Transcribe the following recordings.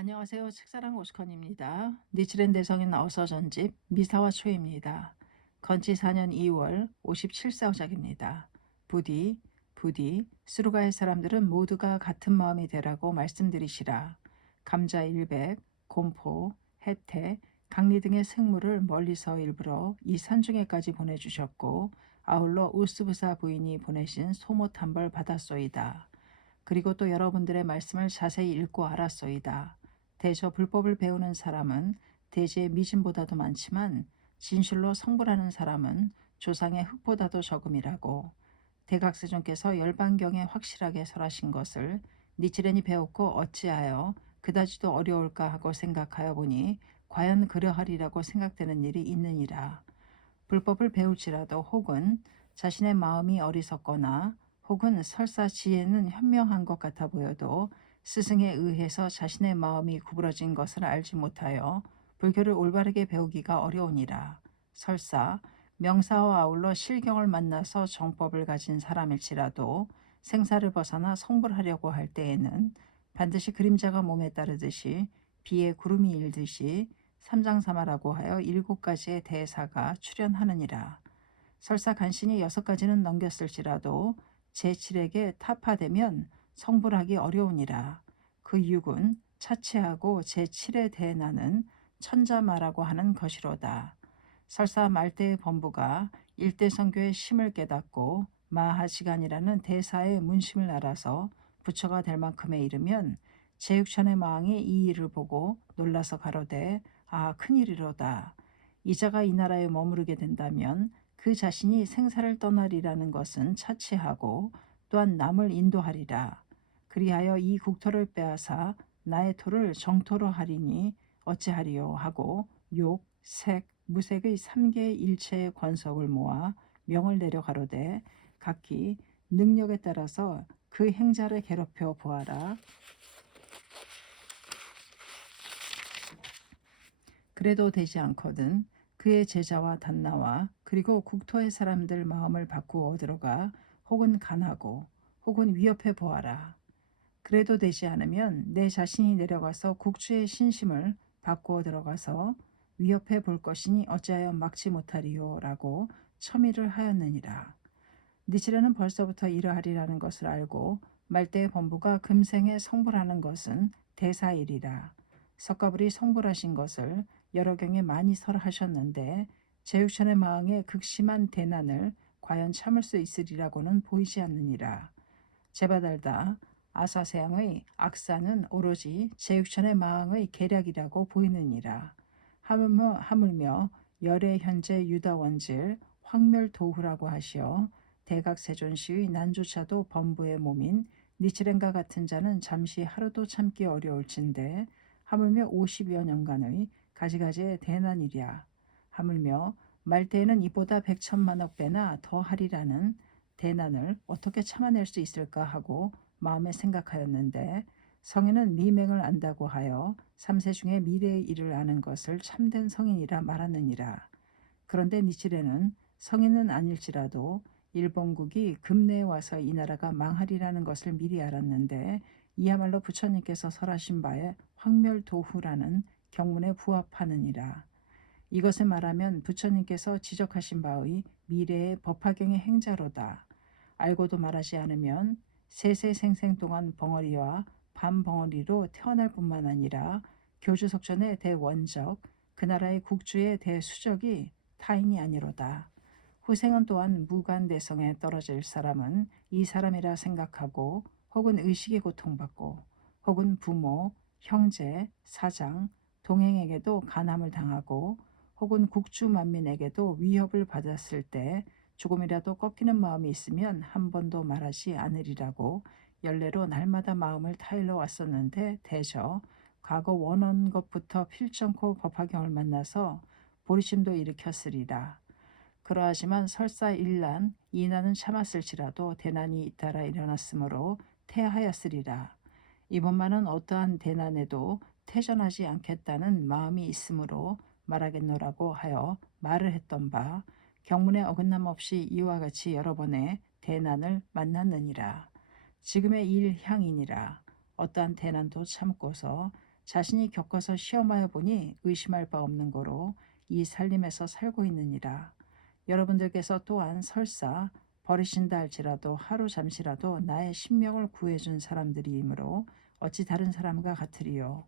안녕하세요. 책사랑 오스컨입니다. 니치렌 대성인 어서전집 미사와 초입니다. 건치 4년 2월 57사호작입니다. 부디 수루가의 사람들은 모두가 같은 마음이 되라고 말씀드리시라. 감자 100, 곰포, 해태, 강리 등의 생물을 멀리서 일부러 이 산중에까지 보내주셨고 아울러 우스부사 부인이 보내신 소못 한 벌 받았소이다. 그리고 또 여러분들의 말씀을 자세히 읽고 알았소이다. 대저 불법을 배우는 사람은 대지의 미진보다도 많지만 진실로 성불하는 사람은 조상의 흙보다도 적음이라고. 대각세존께서 열반경에 확실하게 설하신 것을 니치렌이 배웠고 어찌하여 그다지도 어려울까 하고 생각하여 보니 과연 그러하리라고 생각되는 일이 있느니라. 불법을 배울지라도 혹은 자신의 마음이 어리석거나 혹은 설사 지혜는 현명한 것 같아 보여도 스승에 의해서 자신의 마음이 구부러진 것을 알지 못하여 불교를 올바르게 배우기가 어려우니라. 설사 명사와 아울러 실경을 만나서 정법을 가진 사람일지라도 생사를 벗어나 성불하려고 할 때에는 반드시 그림자가 몸에 따르듯이 비에 구름이 일듯이 삼장사마라고 하여 7가지의 대사가 출현하느니라. 설사 간신히 6가지는 넘겼을지라도 제7에게 타파되면 성불하기 어려우니라. 그 6은 차치하고 제7에 대해나는 천자마라고 하는 것이로다. 설사 말대의 범부가 일대성교의 심을 깨닫고 마하지간이라는 대사의 문심을 알아서 부처가 될 만큼에 이르면 제육천의 마왕이 이 일을 보고 놀라서 가로되 아 큰일이로다. 이자가 이 나라에 머무르게 된다면 그 자신이 생사를 떠나리라는 것은 차치하고 또한 남을 인도하리라. 그리하여 이 국토를 빼앗아 나의 토를 정토로 하리니 어찌하리요 하고 욕, 색, 무색의 3개의 일체의 권석을 모아 명을 내려 가로되 각기 능력에 따라서 그 행자를 괴롭혀 보아라. 그래도 되지 않거든 그의 제자와 단나와 그리고 국토의 사람들 마음을 바꾸어 들어가 혹은 간하고 혹은 위협해 보아라. 그래도 되지 않으면 내 자신이 내려가서 국주의 신심을 바꾸어 들어가서 위협해 볼 것이니 어찌하여 막지 못하리요라고 첨의를 하였느니라. 니치레는 벌써부터 이러하리라는 것을 알고 말대의 범부가 금생에 성불하는 것은 대사일이라. 석가불이 성불하신 것을 여러 경에 많이 설하셨는데 제육천의 마왕의 극심한 대난을 과연 참을 수 있으리라고는 보이지 않느니라. 제바달다 아사세양의 악사는 오로지 제육천의 마왕의 계략이라고 보이느니라. 하물며 열의 현재 유다원질 황멸도후라고 하시어 대각세존시의 난조차도 범부의 몸인 니치렌과 같은 자는 잠시 하루도 참기 어려울진데 하물며 50여 년간의 가지가지의 대난이랴. 하물며 말대에는 이보다 100천만억 배나 더하리라는 대난을 어떻게 참아낼 수 있을까 하고 마음에 생각하였는데 성인은 미맹을 안다고 하여 3세 중에 미래의 일을 아는 것을 참된 성인이라 말하느니라. 그런데 니치레는 성인은 아닐지라도 일본국이 금내에 와서 이 나라가 망하리라는 것을 미리 알았는데 이야말로 부처님께서 설하신 바에 황멸도후라는 경문에 부합하느니라. 이것을 말하면 부처님께서 지적하신 바의 미래의 법화경의 행자로다. 알고도 말하지 않으면 세세생생 동안 벙어리와 반벙어리로 태어날 뿐만 아니라 교주석전의 대원적, 그 나라의 국주의 대수적이 타인이 아니로다. 후생은 또한 무간대성에 떨어질 사람은 이 사람이라 생각하고 혹은 의식에 고통받고 혹은 부모, 형제, 사장, 동행에게도 간함을 당하고 혹은 국주 만민에게도 위협을 받았을 때 조금이라도 꺾이는 마음이 있으면 한 번도 말하지 않으리라고 연례로 날마다 마음을 타일러 왔었는데 대저 과거 원한 것부터 필정코 법화경을 만나서 보리심도 일으켰으리라. 그러하지만 설사 일난, 이난은 참았을지라도 대난이 잇따라 일어났으므로 태하였으리라. 이번만은 어떠한 대난에도 태전하지 않겠다는 마음이 있으므로 말하겠노라고 하여 말을 했던 바 경문에 어긋남 없이 이와 같이 여러 번의 대난을 만났느니라. 지금의 일향이니라. 어떠한 대난도 참고서 자신이 겪어서 시험하여 보니 의심할 바 없는 거로 이 살림에서 살고 있느니라. 여러분들께서 또한 설사 버리신다 할지라도 하루 잠시라도 나의 신명을 구해준 사람들이므로 어찌 다른 사람과 같으리요.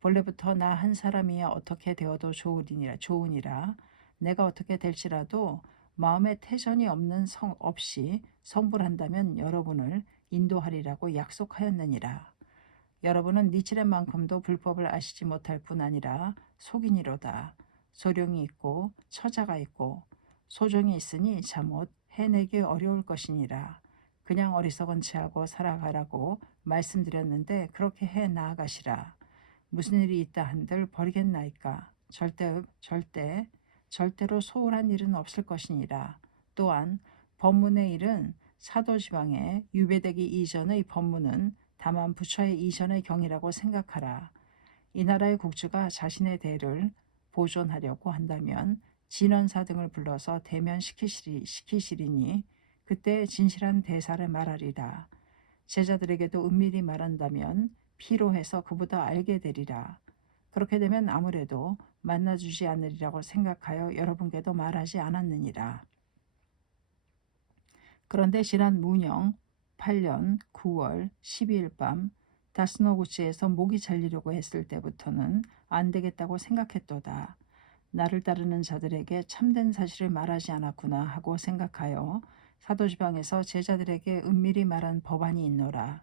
본래부터 나 한 사람이야 어떻게 되어도 좋으니라. 내가 어떻게 될지라도 마음에 태전이 없이 성불한다면 여러분을 인도하리라고 약속하였느니라. 여러분은 니치렌만큼도 불법을 아시지 못할 뿐 아니라 속이니로다. 소령이 있고 처자가 있고 소정이 있으니 잠옷 해내기 어려울 것이니라. 그냥 어리석은 체하고 살아가라고 말씀드렸는데 그렇게 해 나아가시라. 무슨 일이 있다 한들 버리겠나이까. 절대로 소홀한 일은 없을 것이니라. 또한 법문의 일은 사도지방에 유배되기 이전의 법문은 다만 부처의 이전의 경이라고 생각하라. 이 나라의 국주가 자신의 대를 보존하려고 한다면 진원사 등을 불러서 대면시키시리니 그때 진실한 대사를 말하리라. 제자들에게도 은밀히 말한다면 피로해서 그보다 알게 되리라. 그렇게 되면 아무래도 만나주지 않으리라고 생각하여 여러분께도 말하지 않았느니라. 그런데 지난 무녕 8년 9월 12일 밤 다스노구치에서 목이 잘리려고 했을 때부터는 안 되겠다고 생각했도다. 나를 따르는 자들에게 참된 사실을 말하지 않았구나 하고 생각하여 사도지방에서 제자들에게 은밀히 말한 법안이 있노라.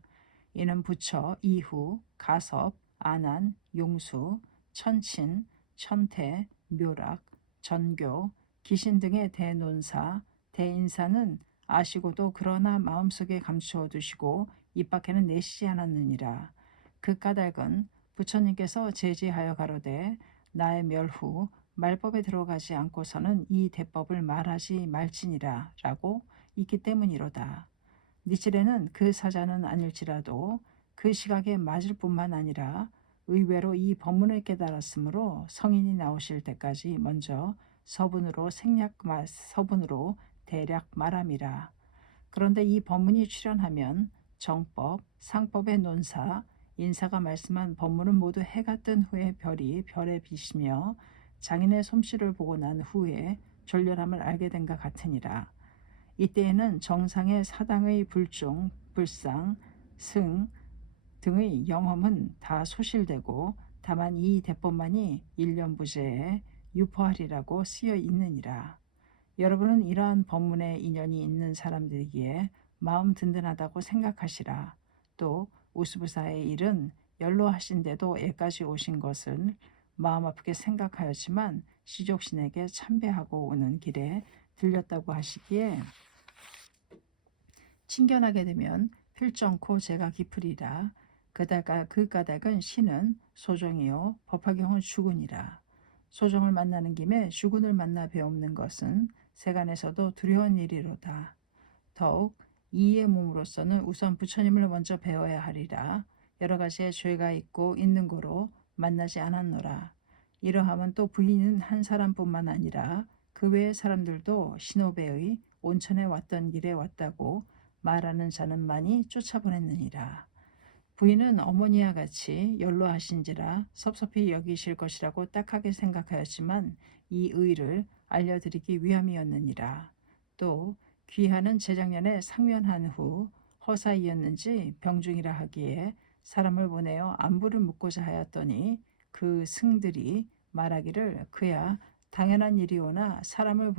이는 부처, 이후, 가섭, 안한, 용수, 천친, 천태, 묘락, 전교, 기신 등의 대논사, 대인사는 아시고도 그러나 마음속에 감추어 두시고 입 밖에는 내시지 않았느니라. 그 까닭은 부처님께서 제지하여 가로되 나의 멸후 말법에 들어가지 않고서는 이 대법을 말하지 말지니라 라고 있기 때문이로다. 니칠에는 그 사자는 아닐지라도 그 시각에 맞을 뿐만 아니라 의외로 이 법문을 깨달았으므로 성인이 나오실 때까지 먼저 서분으로 대략 말함이라. 그런데 이 법문이 출현하면 정법, 상법의 논사, 인사가 말씀한 법문은 모두 해가 뜬 후에 별이 별에 비시며 장인의 솜씨를 보고 난 후에 졸렬함을 알게 된 것 같으니라. 이때에는 정상의 사당의 불중, 불상, 승 등의 영험은 다 소실되고 다만 이 대법만이 일련부재에 유포하리라고 쓰여 있느니라. 여러분은 이러한 법문에 인연이 있는 사람들이기에 마음 든든하다고 생각하시라. 또 우스부사의 일은 연로하신데도 애까지 오신 것은 마음 아프게 생각하였지만 시족신에게 참배하고 오는 길에 들렸다고 하시기에 친견하게 되면 필정코 제가 깊으리라. 그 까닭은 신은 소정이요 법화경은 주군이라. 소정을 만나는 김에 주군을 만나 배움는 것은 세간에서도 두려운 일이로다. 더욱 이의 몸으로서는 우선 부처님을 먼저 배워야 하리라. 여러 가지의 죄가 있고 있는 거로 만나지 않았노라. 이러함은 또 부인은 한 사람뿐만 아니라 그 외의 사람들도 신호배의 온천에 왔던 길에 왔다고 말하는 자는 많이 쫓아보냈느니라. 부인은 어머니와 같이 연로하신지라 섭섭히 여기실 것이라고 딱하게 생각하였지만 이 의를 알려드리기 위함이었느니라. 또 귀하는 재작년에 상면한 후 허사이었는지 병중이라 하기에 사람을 보내어 안부를 묻고자 하였더니 그 승들이 말하기를 그야 당연한 일이오나 사람을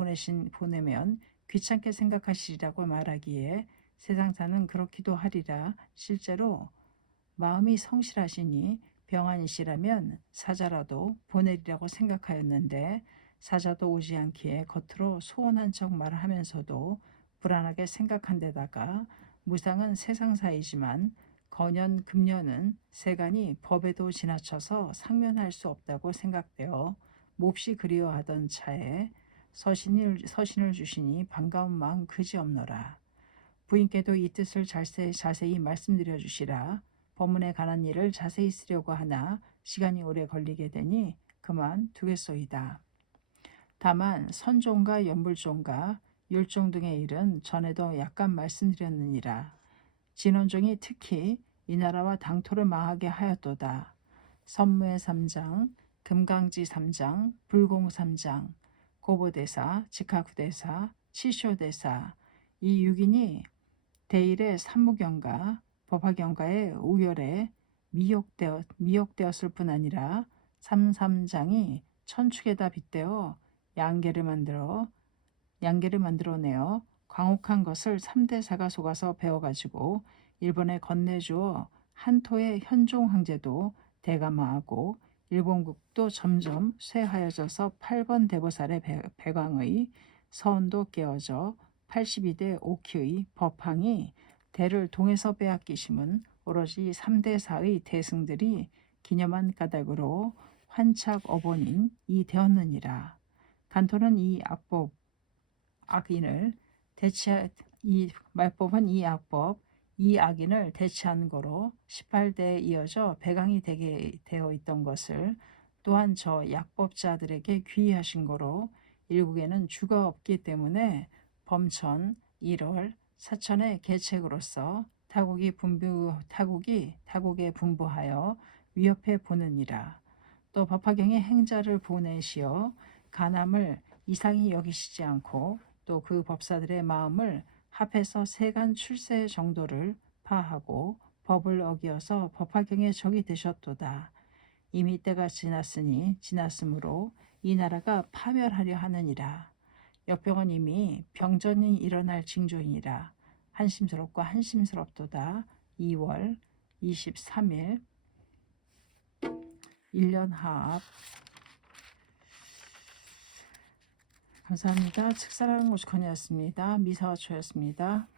보내면 귀찮게 생각하시리라고 말하기에 세상사는 그렇기도 하리라. 실제로 마음이 성실하시니 병환이시라면 사자라도 보내리라고 생각하였는데 사자도 오지 않기에 겉으로 소원한 척 말하면서도 불안하게 생각한 데다가 무상은 세상사이지만 거년 금년은 세간이 법에도 지나쳐서 상면할 수 없다고 생각되어 몹시 그리워하던 차에 서신을 주시니 반가운 마음 그지없노라. 부인께도 이 뜻을 자세히 말씀드려 주시라. 법문에 관한 일을 자세히 쓰려고 하나 시간이 오래 걸리게 되니 그만 두겠소이다. 다만 선종과 연불종과 율종 등의 일은 전에도 약간 말씀드렸느니라. 진원종이 특히 이 나라와 당토를 망하게 하였도다. 선무의 3장, 금강지 3장, 불공 3장, 고보대사, 직하구대사, 치쇼대사 이 6인이 대일의 산무경과 법화경과의 우열에 미혹되었을 뿐 아니라 삼삼장이 천축에다 빗대어 양계를 만들어내어 광혹한 것을 3대사가 속아서 배워가지고 일본에 건네주어 한토의 현종 황제도 대감화하고 일본국도 점점 쇠하여져서 8번 대보살의 배광의 서원도 깨어져 82대 오키의 법황이 대를 동에서 빼앗기심은 오로지 3대사의 대승들이 기념한 까닭으로 환착 어본인 이 되었느니라. 간토는 이 악인을 이 말법은 이 악법 이 악인을 대체한 거로 18대에 이어져 배강이 되게 되어 있던 것을 또한 저 약법자들에게 귀의하신 거로 일국에는 주가 없기 때문에 범천, 1월, 사천의 계책으로서 타국에 분부하여 위협해 보느니라. 또 법화경의 행자를 보내시어 간암을 이상히 여기시지 않고 또 그 법사들의 마음을 합해서 세간 출세 정도를 파하고 법을 어기어서 법화경의 적이 되셨도다. 이미 때가 지났으므로 이 나라가 파멸하려 하느니라. 역병은 이미 병전이 일어날 징조이니라. 한심스럽도다. 2월 23일 1년 하합. 감사합니다. 측사랑 오죽헌이었습니다. 미사와초였습니다.